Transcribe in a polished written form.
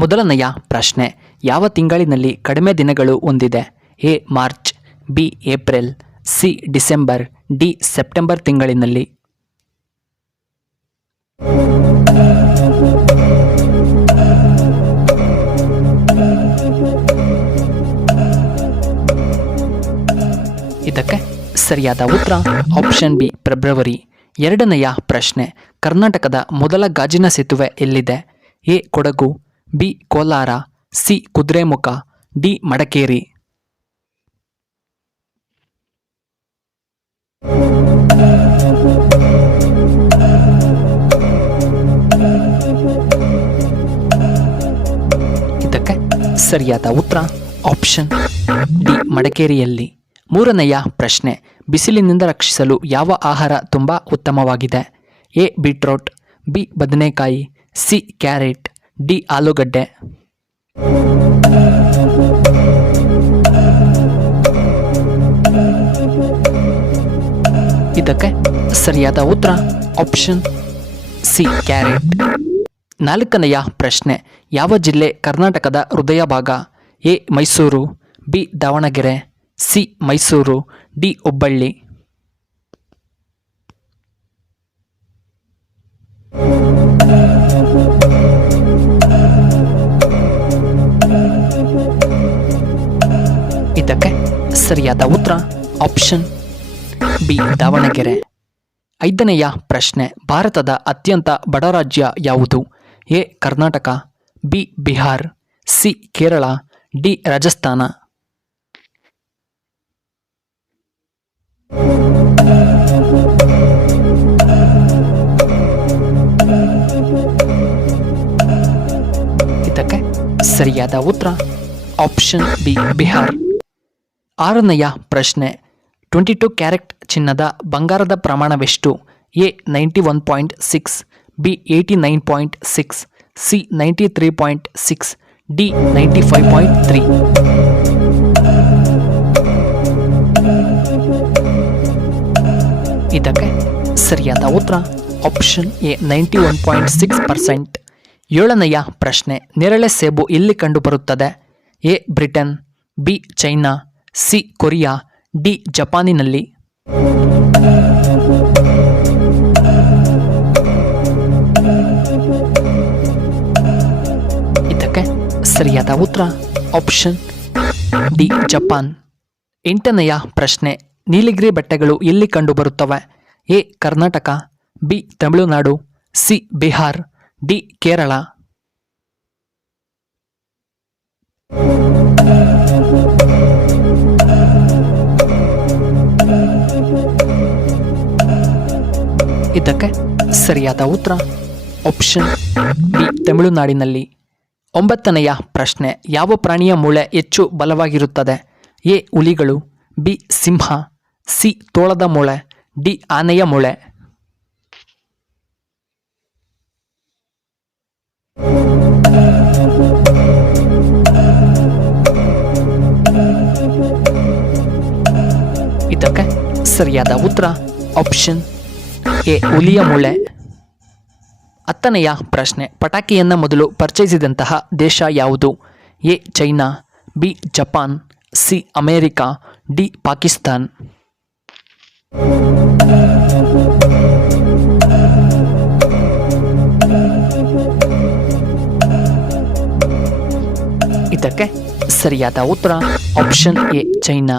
ಮೊದಲನೆಯ ಪ್ರಶ್ನೆ, ಯಾವ ತಿಂಗಳಿನಲ್ಲಿ ಕಡಿಮೆ ದಿನಗಳು ಹೊಂದಿದೆ? A March, B April, C December, D September ತಿಂಗಳಿನಲ್ಲಿ. ಇದಕ್ಕೆ ಸರಿಯಾದ ಉತ್ತರ ಆಪ್ಷನ್ ಬಿ ಫೆಬ್ರವರಿ. ಎರಡನೆಯ ಪ್ರಶ್ನೆ, ಕರ್ನಾಟಕದ ಮೊದಲ ಗಾಜಿನ ಸೇತುವೆ ಎಲ್ಲಿದೆ? A Kodagu, B Kolar, C Kudremukh, D Madikeri. ಇದಕ್ಕೆ ಸರಿಯಾದ ಉತ್ತರ ಆಪ್ಷನ್ ಡಿ ಮಡಕೇರಿಯಲ್ಲಿ. ಮೂರನೆಯ ಪ್ರಶ್ನೆ, ಬಿಸಿಲಿನಿಂದ ರಕ್ಷಿಸಲು ಯಾವ ಆಹಾರ ತುಂಬ ಉತ್ತಮವಾಗಿದೆ? ಎ ಬೀಟ್ರೋಟ್, ಬಿ ಬದನೆಕಾಯಿ, ಸಿ ಕ್ಯಾರೆಟ್, ಡಿ ಆಲೂಗಡ್ಡೆ. ಇದಕ್ಕೆ ಸರಿಯಾದ ಉತ್ತರ ಆಪ್ಷನ್ ಸಿ ಕ್ಯಾರೆಟ್. ನಾಲ್ಕನೆಯ ಪ್ರಶ್ನೆ, ಯಾವ ಜಿಲ್ಲೆ ಕರ್ನಾಟಕದ ಹೃದಯ ಭಾಗ? A Mysuru, B Davanagere, C Mysuru, D Hubballi. ಇದಕ್ಕೆ ಸರಿಯಾದ ಉತ್ತರ ಆಪ್ಷನ್ ಬಿ ದಾವಣಗೆರೆ. ಐದನೆಯ ಪ್ರಶ್ನೆ, ಭಾರತದ ಅತ್ಯಂತ ಬಡ ರಾಜ್ಯ ಯಾವುದು? A Karnataka, B Bihar, C Kerala, D Rajasthan. ಇದಕ್ಕೆ ಸರಿಯಾದ ಉತ್ತರ ಆಪ್ಷನ್ ಬಿ ಬಿಹಾರ್. ಆರನೆಯ ಪ್ರಶ್ನೆ, 22 ಕ್ಯಾರೆಟ್ ಚಿನ್ನದ ಬಂಗಾರದ ಪ್ರಮಾಣವೆಷ್ಟು? A 91.6, B 89.6, C 93.6, D 95.3. ಇದಕ್ಕೆ ಸರಿಯಾದ ಉತ್ತರ ಆಪ್ಷನ್ ಎ 91.6%. ಏಳನೆಯ ಪ್ರಶ್ನೆ, ನೇರಳೆ ಸೇಬು ಎಲ್ಲಿ ಕಂಡುಬರುತ್ತದೆ? A Britain, B China, C Korea, D ಜಪಾನಿನಲ್ಲಿ. ಇದಕ್ಕೆ ಸರಿಯಾದ ಉತ್ತರ ಆಪ್ಷನ್ ಡಿ ಜಪಾನ್. ಎಂಟನೆಯ ಪ್ರಶ್ನೆ, ನೀಲಗಿರಿ ಬೆಟ್ಟಗಳು ಎಲ್ಲಿ ಕಂಡುಬರುತ್ತವೆ? A Karnataka, B Tamil Nadu, C Bihar, D Kerala. ಇದಕ್ಕೆ ಸರಿಯಾದ ಉತ್ತರ ಆಪ್ಷನ್ ಬಿ ತಮಿಳುನಾಡಿನಲ್ಲಿ. ಒಂಬತ್ತನೆಯ ಪ್ರಶ್ನೆ, ಯಾವ ಪ್ರಾಣಿಯ ಮೂಳೆ ಹೆಚ್ಚು ಬಲವಾಗಿರುತ್ತದೆ? ಎ ಹುಲಿಗಳು, ಬಿ ಸಿಂಹ, ಸಿ ತೋಳದ ಮೂಳೆ, ಡಿ ಆನೆಯ ಮೂಳೆ. ಇದಕ್ಕೆ ಸರಿಯಾದ ಉತ್ತರ ಆಪ್ಷನ್ ಎ ಹುಲಿಯ ಮೂಳೆ. ಹತ್ತನೆಯ ಪ್ರಶ್ನೆ, ಪಟಾಕಿಯನ್ನು ಮೊದಲು ಪರಿಚಯಿಸಿದಂತಹ ದೇಶ ಯಾವುದು? A China, B Japan, C America, D Pakistan. ಇದಕ್ಕೆ ಸರಿಯಾದ ಉತ್ತರ ಆಪ್ಷನ್ ಎ ಚೈನಾ.